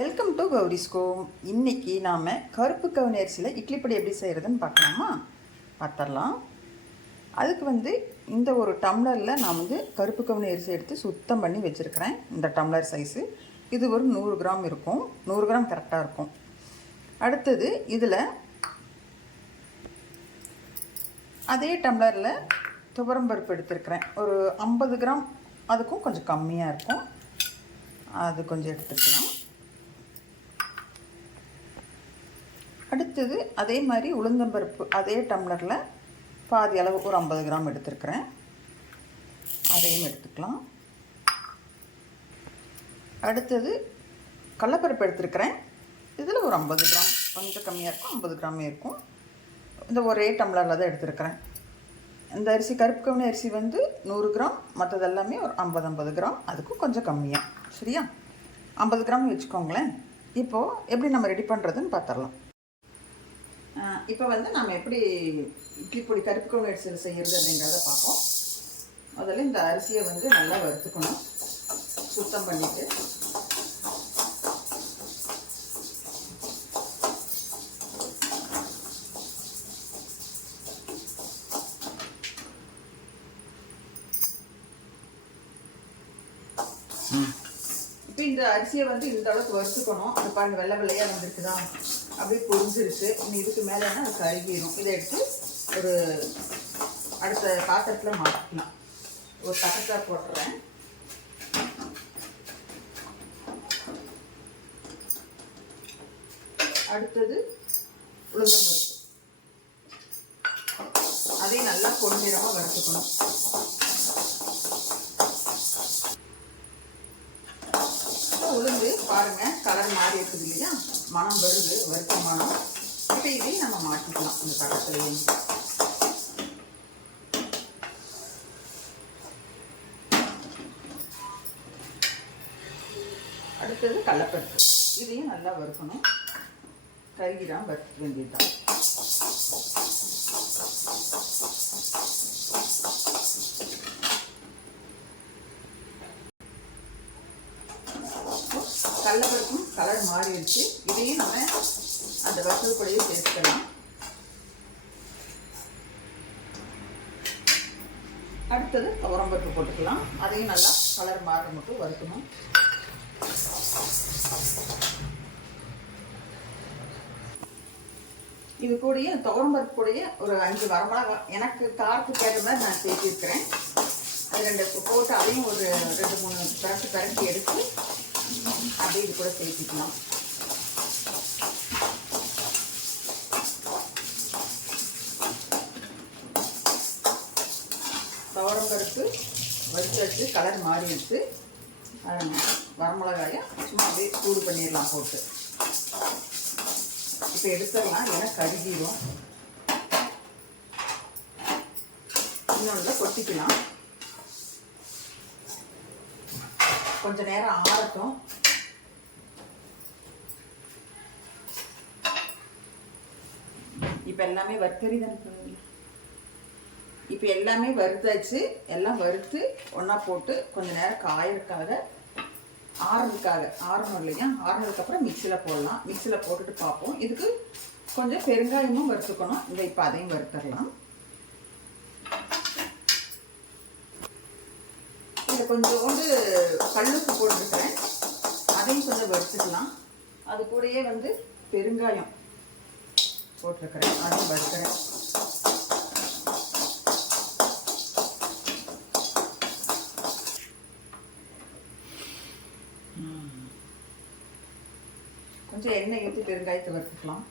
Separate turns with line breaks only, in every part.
Welcome to கௌரிஸ்கோ இன்றைக்கி நாம் கருப்பு கவுனி அரிசியில் இட்லி பொடி எப்படி செய்கிறதுன்னு பார்க்கலாமா? பார்த்துடலாம். அதுக்கு வந்து இந்த ஒரு டம்ளரில் நான் வந்து கருப்பு கவுனி அரிசி எடுத்து சுத்தம் பண்ணி வச்சுருக்கிறேன். இந்த டம்ளர் சைஸு இது ஒரு நூறு கிராம் இருக்கும். நூறு கிராம் கரெக்டாக இருக்கும். அடுத்தது இதில் அதே டம்ளரில் துவரம் பருப்பு எடுத்துருக்கிறேன். ஒரு ஐம்பது கிராம். அதுக்கும் கொஞ்சம் கம்மியாக இருக்கும். அது கொஞ்சம் எடுத்துக்கலாம். அடுத்தது அதே மாதிரி உளுந்தம்பருப்பு அதே டம்ளரில் பாதி அளவு ஒரு ஐம்பது கிராம் எடுத்துருக்குறேன். அதையும் எடுத்துக்கலாம். அடுத்தது கடலப்பருப்பு எடுத்துருக்கிறேன். இதில் ஒரு ஐம்பது கிராம் கொஞ்சம் கம்மியாக இருக்கும் ஐம்பது கிராமே இருக்கும். இந்த ஒரே டம்ளரில் தான் எடுத்துருக்கிறேன். இந்த அரிசி கருப்பு கவுனி அரிசி வந்து நூறு கிராம் மற்றது எல்லாமே ஒரு ஐம்பது ஐம்பது கிராம். அதுக்கும் கொஞ்சம் கம்மியாக சரியா? ஐம்பது கிராம் வச்சுக்கோங்களேன். இப்போது எப்படி நம்ம ரெடி பண்ணுறதுன்னு பார்த்துடலாம். இப்போ வந்து நம்ம எப்படி இட்லி பொடி கருப்பு கவுனி அரிசியில் செய்கிறது அப்படிங்கிறத பார்ப்போம். முதல்ல இந்த அரிசியை வந்து நல்லா வறுத்துக்கணும். சுத்தம் பண்ணிவிட்டு இப்போ இந்த அரிசியை வந்து இந்த அளவுக்கு வறுத்துக்கணும். அது பாருங்க வெள்ளை வெள்ளையாக வந்துருக்குதா? அப்படியே பொரிஞ்சிருச்சு இனி இதுக்கு மேலே அது கருகிடும் இதை எடுத்து ஒரு அடுத்த பாத்திரத்தில் மாற்றிக்கலாம் ஒரு தக்கத்தாக போட்டுறேன். அடுத்தது உளுந்தம்பருப்பு. அதையும் நல்லா பொன்னிறமாக வறுத்துக்கணும். பாருங்க கலர் மாறி இருக்குது இல்லையா? மனம் வருது வறுத்த மனம் இப்போ இதையும் நம்ம மாட்டிக்கலாம் இந்த பக்கத்துலேயும் அடுத்தது கடலப்பருப்பு இதையும் நல்லா வறுக்கணும். கருகிடாம வறுக்க வேண்டியதுதான். கடலப்பருப்பும் கலர் மாறிடுச்சு. இதையும் நம்ம அந்த வறுத்தல் கூடயே சேர்த்துக்கலாம். அடுத்தது துவரம்பருப்பு போட்டுக்கலாம். அதையும் நல்லா கலர் மாறுற மட்டும் வறுக்கணும். இது கூடயே துவரம்பருப்பு கூடயே ஒரு அஞ்சு வரமிளகா. எனக்கு காரத்துக்கு ஏற்ற மாதிரி நான் சேர்த்திருக்கிறேன் அது ரெண்டு போட்டு அதையும் ஒரு ரெண்டு மூணு பிரட்டு பிரட்டி எடுத்து அப்படியே இது கூட சேர்த்துக்கலாம். துவரம்பருப்பு வறுத்து வச்சு கலர் எடுத்து வரமிளகாயை சும்மா அப்படியே சூடு பண்ணிடலாம் போட்டு. இப்போ எடுத்துடலாம் ஏன்னா கருகிடும் இன்னொன்று கொட்டிக்கலாம். கொஞ்ச நேரம் ஆறட்டும். இப்போ எல்லாமே வறுத்தறி தானே இப்போ எல்லாமே வறுத்தாச்சு. எல்லாம் வறுத்து ஒன்றா போட்டு கொஞ்ச நேரம் காயறதுக்காக ஆறுறதுக்காக ஆறணும் இல்லையா? ஆறுனதுக்கப்புறம் மிக்சியில் போடலாம். மிக்சியில் போட்டுட்டு பார்ப்போம். இதுக்கு கொஞ்சம் பெருங்காயமும் வறுத்துக்கணும். இல்லை இப்போ அதையும் வறுத்துடலாம் கொஞ்சோண்டு கல்லுப்பு போட்டுருக்கிறேன். அதையும் கொஞ்சம் வறுத்துக்கலாம். அது கூடயே வந்து பெருங்காயம் போட்டிருக்கிறேன். அதையும் வறுக்கிறேன். கொஞ்சம் எண்ணெய் ஊற்றி பெருங்காயத்தை வறுத்துக்கலாம்.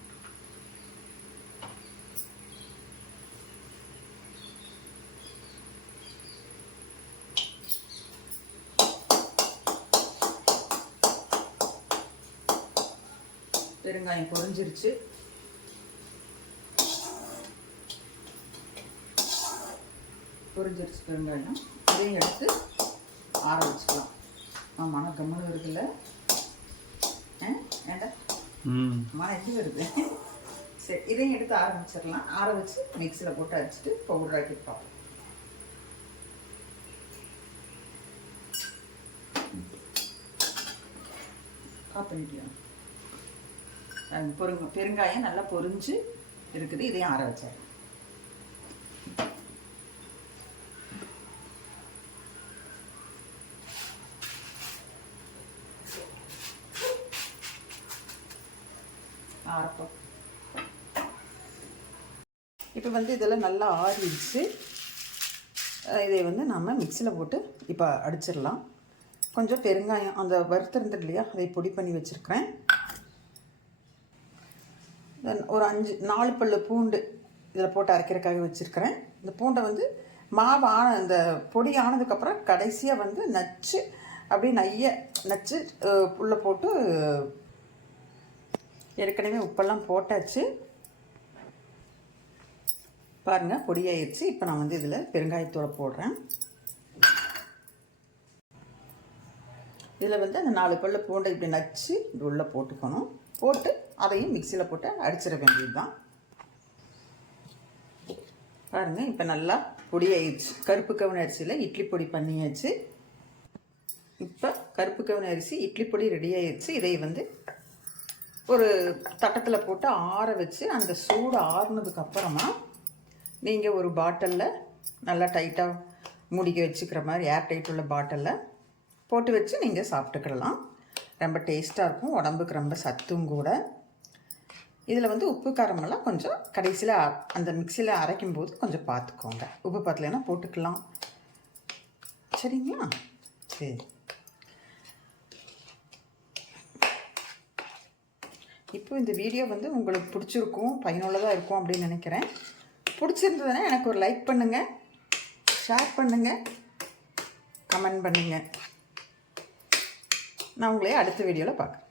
பெருங்காயம் பொரிஞ்சிருச்சு. பொரிஞ்சிருச்சு பெருங்காயம். இதையும் எடுத்து ஆற வச்சுக்கலாம். ஆமாம் கம்மனு இருக்குல்ல வேண்டாம் மன இது வருது? சரி இதையும் எடுத்து ஆரம்பிச்சிடலாம் ஆற வச்சு மிக்சியில் போட்டு அடிச்சுட்டு பவுடர் ஆக்கி பார்ப்போம். அஹ் பொருங்க பெருங்காயம் நல்லா பொரிஞ்சு இருக்குது. இதையும் ஆற வச்சார். ஆறப்போம் இப்போ வந்து இதெல்லாம் நல்லா ஆறிடுச்சு. இதை வந்து நம்ம மிக்சியில் போட்டு இப்போ அடிச்சிடலாம். கொஞ்சம் பெருங்காயம் அந்த வறுத்திருந்தது இல்லையா? அதை பொடி பண்ணி வச்சுருக்கிறேன். தென் ஒரு அஞ்சு நாலு பல்லு பூண்டு இதில் போட்டு அரைக்கிறக்காக வச்சுருக்கிறேன். இந்த பூண்டை வந்து மாவு ஆன இந்த பொடி ஆனதுக்கப்புறம் கடைசியாக வந்து நச்சு அப்படியே நைய நச்சு உள்ளே போட்டு ஏற்கனவே உப்பெல்லாம் போட்டாச்சு. பாருங்கள் பொடியாயிருச்சு இப்போ நான் வந்து இதில் பெருங்காயத்தூளை போடுறேன். இதில் வந்து அந்த நாலு பல்ல பூண்டை இப்படி நச்சு இது உள்ளே போட்டுக்கணும். போட்டு அதையும் மிக்சியில் போட்டு அடிச்சிட வேண்டியது தான் பாருங்கள் இப்போ நல்லா பொடியாயிடுச்சு. கருப்பு கவுனி அரிசியில் இட்லி பொடி பண்ணியாச்சு. இப்போ கருப்பு கவுனி அரிசி இட்லி பொடி ரெடி ஆயிடுச்சு இதை வந்து ஒரு தட்டத்தில் போட்டு ஆற வச்சு அந்த சூடு ஆறுனதுக்கு அப்புறமா நீங்கள் ஒரு பாட்டிலில் நல்லா டைட்டாக மூடிக்க வச்சுக்கிற மாதிரி ஏர் டைட் உள்ள பாட்டிலில் போட்டு வச்சு நீங்கள் சாப்பிட்டுக்கிடலாம். ரொம்ப டேஸ்ட்டாக இருக்கும். உடம்புக்கு ரொம்ப சத்தும் கூட. இதில் வந்து உப்பு காரமெல்லாம் கொஞ்சம் கடைசியில் அந்த மிக்சியில் அரைக்கும் போது கொஞ்சம் பார்த்துக்கோங்க உப்பு பத்தலைன்னா போட்டுக்கலாம். சரிங்களா? சரி. இப்போ இந்த வீடியோ வந்து உங்களுக்கு பிடிச்சிருக்கும் பயனுள்ளதாக இருக்கும் அப்படின்னு நினைக்கிறேன். பிடிச்சிருந்ததுன்னா எனக்கு ஒரு லைக் பண்ணுங்கள் ஷேர் பண்ணுங்கள் கமெண்ட் பண்ணுங்கள் நான் உங்களை அடுத்த வீடியோவில் பார்க்குறேன்.